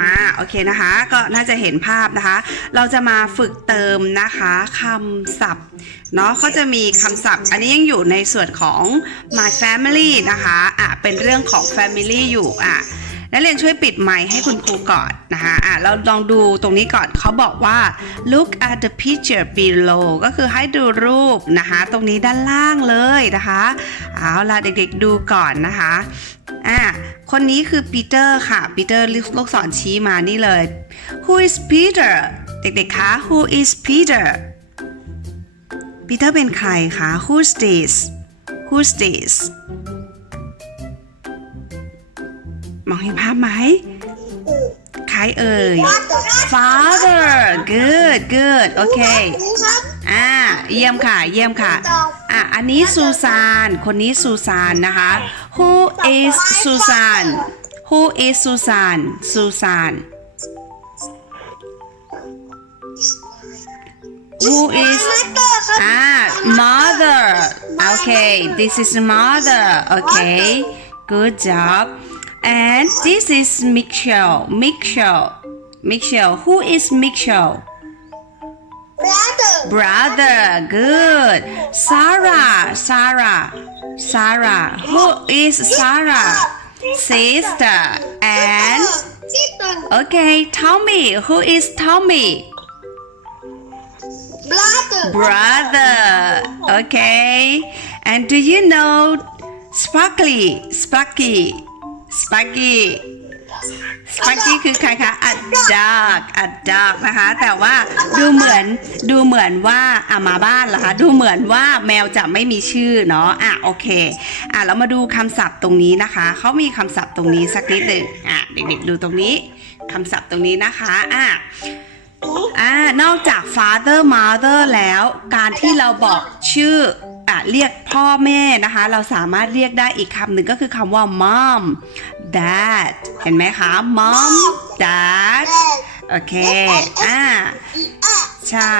มาโอเคนะคะ ก็น่าจะเห็นภาพนะคะ เราจะมาฝึกเติมนะคะคำศัพท์เนาะเขาจะมีคำศัพท์ อันนี้ยังอยู่ในส่วนของ my family นะคะอะเป็นเรื่องของ family อยู่อะ นักเรียนช่วยปิดไมค์ให้คุณครูก่อนนะคะอะเราลองดูตรงนี้ก่อนเขาบอกว่า look at the picture below ก็คือให้ดูรูปนะคะตรงนี้ด้านล่างเลยนะคะเอาล่ะเด็กๆดูก่อนนะคะอะคนนี้คือปีเตอร์ค่ะปีเตอร์ลูกศรชี้มานี่เลย Who is Peter เด็กๆคะ Who is Peter ปีเตอร์เป็นใครคะ Who's this Who's this มองเห็นภาพไหมใครเอ่ย Father good good โอเคอ่าเยี่ยมค่ะ เยี่ยมค่ะอะ อันนี้ซูซานคนนี้ซูซานนะคะ Who is Susan Who is Susan Susan Who is อ่า mother okay this is mother okay good job and this is Mitchell Mitchell Mitchell who is Mitchell brother. Good. Sarah. Sarah. Sarah. Who is Sarah? Sister. And okay Tommy who is Tommy? Brother. brother. Okay. And do you know Sparkly? Sparky Sparky Sparky คือใครคะ a dog a dog นะคะ แต่ว่าดูเหมือนดูเหมือนว่าอะมาบ้านเหรอคะดูเหมือนว่าแมวจะไม่มีชื่อเนาะอะโอเคอะเรามาดูคำศัพท์ตรงนี้นะคะเขามีคำศัพท์ตรงนี้สักนิดหนึ่งอะเด็กๆดูตรงนี้คำศัพท์ตรงนี้นะคะอะอ่านอกจาก father mother แล้วการที่เราบอกชื่ออะ เรียกพ่อแม่นะคะ เราสามารถเรียกได้อีกคำหนึ่งก็คือคำว่า mom dad เห็นไหมคะ mom dad โอเค อ่า ใช่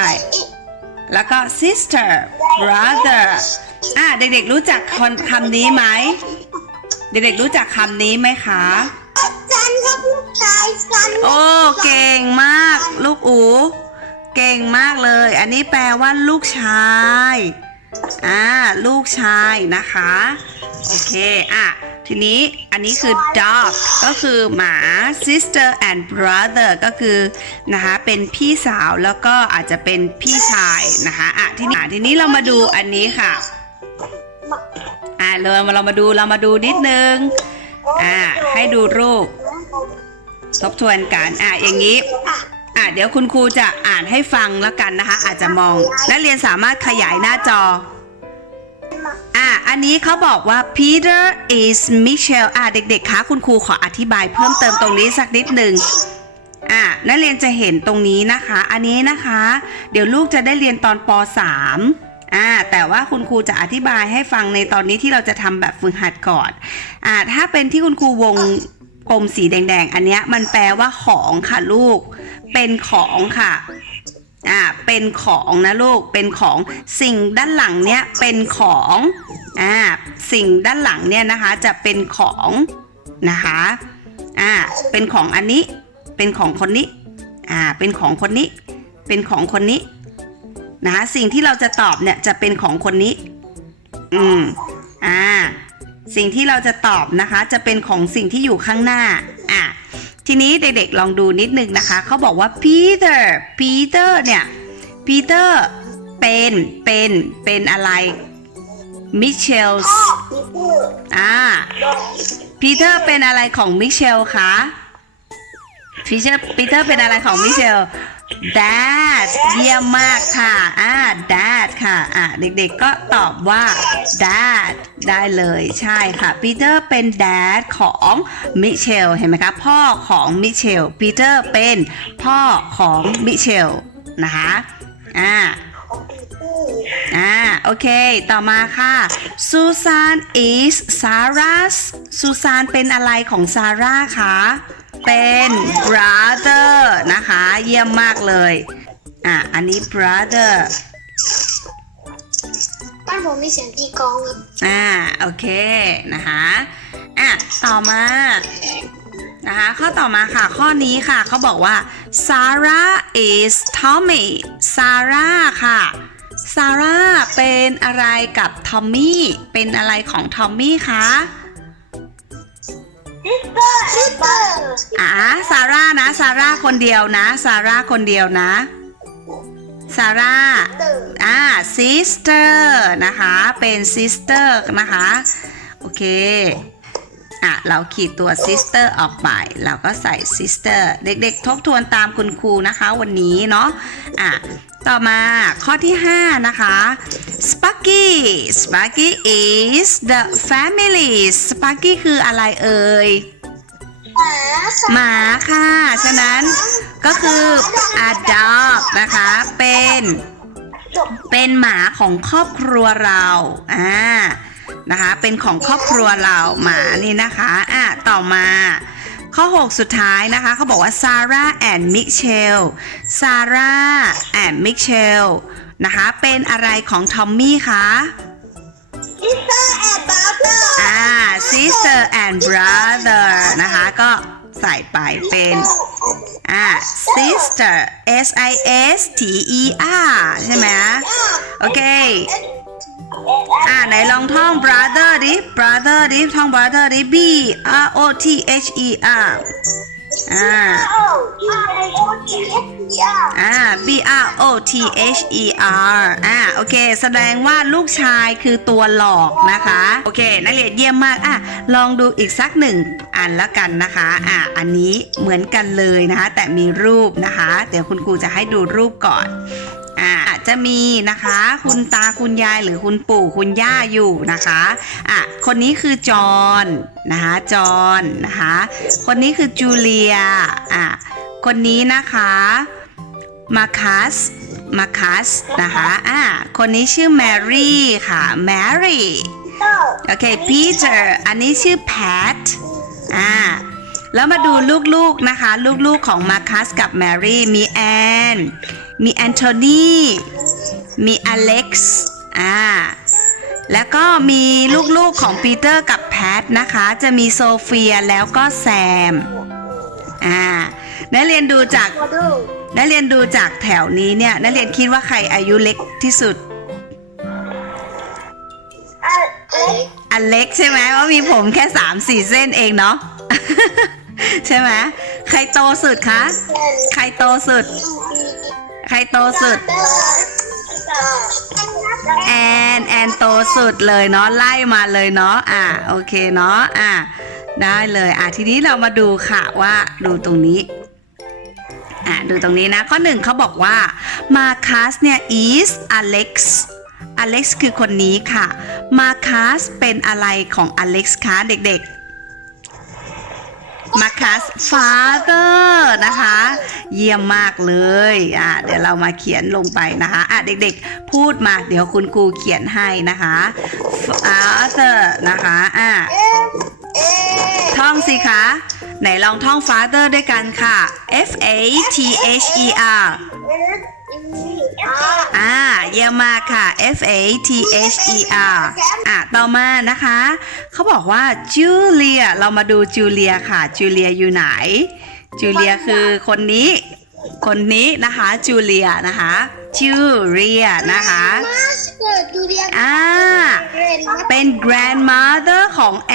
แล้วก็ sister brother อ่าเด็กๆรู้จักคนคำนี้ไหม เด็กๆรู้จักคำนี้ไหมคะฉันครับลูกชายฉันโอ้ เก่งมาก ลูกอู เก่งมากเลย อันนี้แปลว่าลูกชาย อ่าลูกชายนะคะ โอเค อะ ทีนี้อันนี้คือ dog ก็คือหมา sister and brother ก็คือนะคะเป็นพี่สาวแล้วก็อาจจะเป็นพี่ชายนะคะอะทีนี้อะทีนี้เรามาดูอันนี้ค่ะ อะเราเรามาดูเรามาดูนิดนึง อ่าให้ดูรูปทบทวนกัน อะอย่างนี้ อะเดี๋ยวคุณครูจะอ่านให้ฟังแล้วกันนะคะ อาจจะมองนักเรียนสามารถขยายหน้าจอ อะอันนี้เขาบอกว่า Peter is Michelle อะเด็กๆคะคุณครูขออธิบายเพิ่มเติมตรงนี้สักนิดหนึ่งอะนักเรียนจะเห็นตรงนี้นะคะ อันนี้นะคะ เดี๋ยวลูกจะได้เรียนตอนป .3 อ่าแต่ว่าคุณครูจะอธิบายให้ฟังในตอนนี้ที่เราจะทำแบบฝึกหัดก่อนอ่าถ้าเป็นที่คุณครูวง กลมสีแดงๆ อันเนี้ยมันแปลว่าของค่ะลูก เป็นของค่ะอ่าเป็นของนะลูก เป็นของสิ่งด้านหลังเนี้ยเป็นของอ่าสิ่งด้านหลังเนี่ยนะคะจะเป็นของนะคะอ่าเป็นของอันนี้ เป็นของคนนี้อ่าเป็นของคนนี้ เป็นของคนนี้นะคะสิ่งที่เราจะตอบเนี่ยจะเป็นของคนนี้ อืมอ่า สิ่งที่เราจะตอบนะคะจะเป็นของสิ่งที่อยู่ข้างหน้าอะทีนี้เด็กๆลองดูนิดนึงนะคะ เขาบอกว่า Peter Peter เนี่ย Peter เป็นเป็นเป็นอะไร Michelle อ่า Peter เป็นอะไรของ Michelle คะ Peter Peter เป็นอะไรของ Michelle dad เยี่ยมมากค่ะ อ่า dad ค่ะ อ่าเด็กๆก็ตอบว่า dad ได้เลยใช่ค่ะ Peter เป็น dad ของ Michelle เห็นไหมคะ พ่อของ Michelle Peter เป็นพ่อของ Michelle นะคะ อ่าอ่า โอเค ต่อมาค่ะ Susan is Sarah's Susan เป็นอะไรของ Sarah คะ เป็น brother นะคะ เยี่ยมมากเลย อะ อันนี้ brother ผมมีเสียงตีกลองครับอ่า โอเค นะคะ อะ ต่อมา นะคะ ข้อต่อมาค่ะ ข้อนี้ค่ะ เขาบอกว่า Sarah is Tommy Sarah ค่ะ Sarah เป็นอะไรกับทอมมี่ เป็นอะไรของทอมมี่คะ ซิตอร์ซิสเตอร์อ่าซาร่านะซาร่าคนเดียวนะซาร่าคนเดียวนะซาร่าอ่า sister นะคะ เป็น sister นะคะ โอเค อะเราขีดตัว sister ออกไปเราก็ใส่ sister เด็กๆ ทบทวนตามคุณครูนะคะวันนี้เนาะอะต่อมาข้อที่ 5 นะคะ Sparky Sparky is the family Sparky คืออะไรเอ่ยหมาค่ะหมาค่ะฉะนั้นก็คือ a dog นะคะ เป็น เป็นหมาของครอบครัวเรา อ่า นะคะ เป็นของครอบครัวเราหมานี่นะคะอะต่อมาข้อ 6 สุดท้ายนะคะเขาบอกว่า Sarah and Michelle Sarah and Michelle นะคะ เป็นอะไรของทอมมี่คะซิสเตอร์แอนด์บราเธอร์อ่า sister and brother นะคะ ก็ใส่ไปเป็นอ่า sister s i s t e r ใช่ไหมโอเค อ่าไหนลองท่อง brother ดิ brother ดิท่อง brother ดิ b r o t h e r อ่า อ่า b r o t h e r อ่าโอเค แสดงว่าลูกชายคือตัวหลอกนะคะ โอเค นักเรียนเยี่ยมมากอะลองดูอีกสักหนึ่งอันละกันนะคะ อะอันนี้เหมือนกันเลยนะคะ แต่มีรูปนะคะ เดี๋ยวคุณครูจะให้ดูรูปก่อนอ่า จะมีนะคะ คุณตาคุณยายหรือคุณปู่คุณย่าอยู่นะคะอะคนนี้คือจอห์นนะคะจอห์นนะคะคนนี้คือจูเลียอะคนนี้นะคะมาคัสมาคัสนะคะอ่าคนนี้ชื่อแมรี่ค่ะแมรี่โอเคพีเตอร์อันนี้ชื่อแพทอ่าแล้วมาดูลูกๆนะคะ ลูกๆของมาคัสกับแมรี่มีแอน มีแอนโทนี มีอเล็กซ์อ่าแล้วก็มีลูกๆของปีเตอร์กับแพทนะคะ จะมีโซเฟียแล้วก็แซมอ่านักเรียนดูจากมาดูนักเรียนดูจากแถวนี้เนี่ยนักเรียนคิดว่าใครอายุเล็กที่สุดอเอ๊ะอันเล็กใช่ไหมว่ามีผมแค่สามสี่เส้นเองเนาะใช่ไหมใครโตสุดคะ ใครโตสุด ใครโตสุด แอนแอนโตสุดเลยเนาะไล่มาเลยเนาะอะโอเคเนาะอะได้เลยอะทีนี้เรามาดูค่ะว่าดูตรงนี้อะดูตรงนี้นะข้อหนึ่งเขาบอกว่ามาคัสเนี่ย is Alex Alex คือคนนี้ค่ะ มาคัสเป็นอะไรของ Alex คะเด็กๆ มาคัส father นะคะ เยี่ยมมากเลยอะเดี๋ยวเรามาเขียนลงไปนะคะอะเด็กๆ พูดมา เดี๋ยวคุณครูเขียนให้นะคะ father นะคะอะเอ๊ะเอ๊ะท่องสิคะ ไหนลองท่อง father ด้วยกันค่ะ F A T H E R อ่า เยี่ยมมากค่ะ F A T H E R อะ ต่อมานะคะ เขาบอกว่าจูเลีย เรามาดูจูเลียค่ะ จูเลียอยู่ไหน จูเลียคือคนนี้ คนนี้นะคะจูเลียนะคะจูเลียนะคะมาสเกิดดูเรียนอ่าเรียนมาเป็น grandmother ของแอ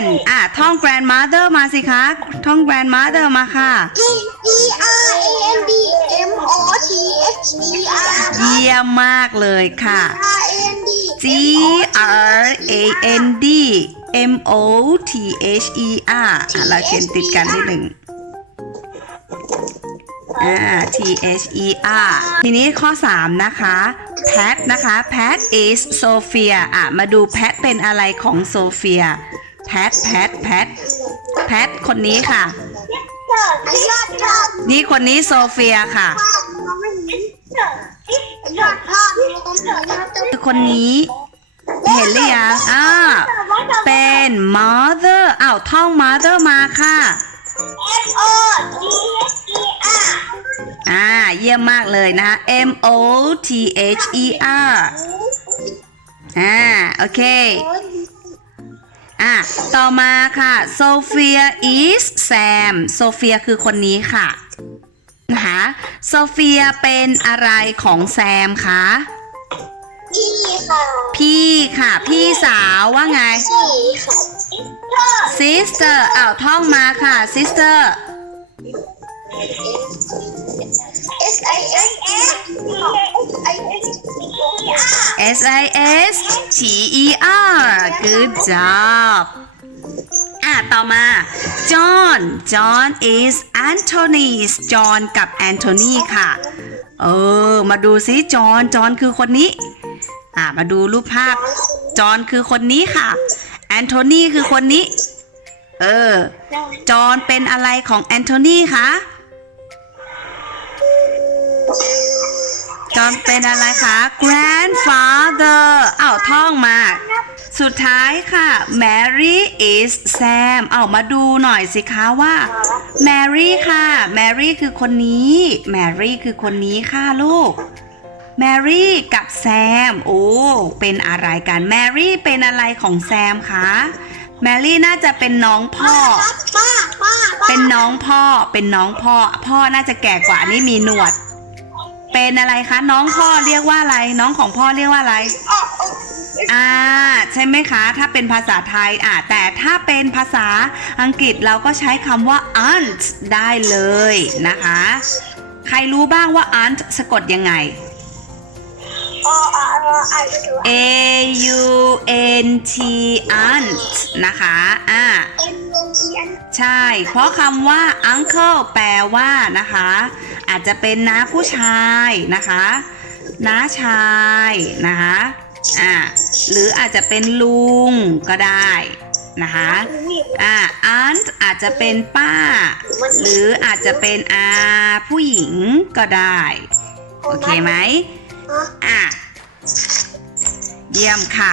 นอะท่อง grandmother มาสิคะท่อง grandmother มาค่ะ G E R A N D M O T H E R เยี่ยมมากเลยค่ะ R A N D G R A N D M O T H E R อะเราเขียนติดกันนิดหนึ่ง อ่า T H E R ทีนี้ข้อ 3 นะคะ Pat นะคะ Pat is Sophia อะ มาดู Pat เป็นอะไรของโซเฟีย Pat Pat Pat Pat คนนี้ค่ะ นี่คนนี้โซเฟียค่ะ คือคนนี้เห็นหรือยังอ่าเป็น mother อ้าวท่อง mother มาค่ะ M O T H E R อ่า เยี่ยมมากเลยนะคะ M O T H E R อ่า โอเค อะ ต่อมาค่ะ Sophia is Sam โซเฟียคือคนนี้ค่ะ นะคะโซเฟียเป็นอะไรของแซมคะ พี่ค่ะ พี่ค่ะ พี่สาวว่าไงพี่ค่ะ sister อ้าวท่องมาค่ะ sister S I S S I S S I S T E R good job อะต่อมา John John is Anthony's John กับ Anthony ค่ะ เออ มาดูซิจอห์นจอห์นคือคนนี้ อะ มาดูรูปภาพจอห์นคือคนนี้ค่ะแอนโทนีคือคนนี้ เออจอห์นเป็นอะไรของแอนโทนีคะ จอห์นเป็นอะไรคะ grandfather อ้าวท่องมา สุดท้ายค่ะ Mary is Sam เอามาดูหน่อยสิคะว่า Mary ค่ะ Mary คือคนนี้ Mary คือคนนี้ค่ะลูก Mary กับแซม โอ้ เป็นอะไรกัน Mary เป็นอะไรของแซมคะ Mary น่าจะเป็นน้องพ่อป้าป้าป้าเป็นน้องพ่อ เป็นน้องพ่อ พ่อน่าจะแก่กว่า นี่มีหนวด เป็นอะไรคะ น้องพ่อเรียกว่าอะไร น้องของพ่อเรียกว่าอะไร อ่า ใช่ไหมคะ ถ้าเป็นภาษาไทยอ่าแต่ถ้าเป็นภาษาอังกฤษเราก็ใช้คำว่า aunt ได้เลยนะคะ ใครรู้บ้างว่า aunt สะกดยังไง ออออ A U N T aunt นะคะ อ่า ใช่ เพราะคำว่า uncle แปลว่านะคะ อาจจะเป็นน้าผู้ชายนะคะ น้าชายนะคะ อ่า หรืออาจจะเป็นลุงก็ได้นะคะ อ่า aunt อาจจะเป็นป้า หรืออาจจะเป็นอาผู้หญิงก็ได้ โอเคไหม อะ เยี่ยมค่ะ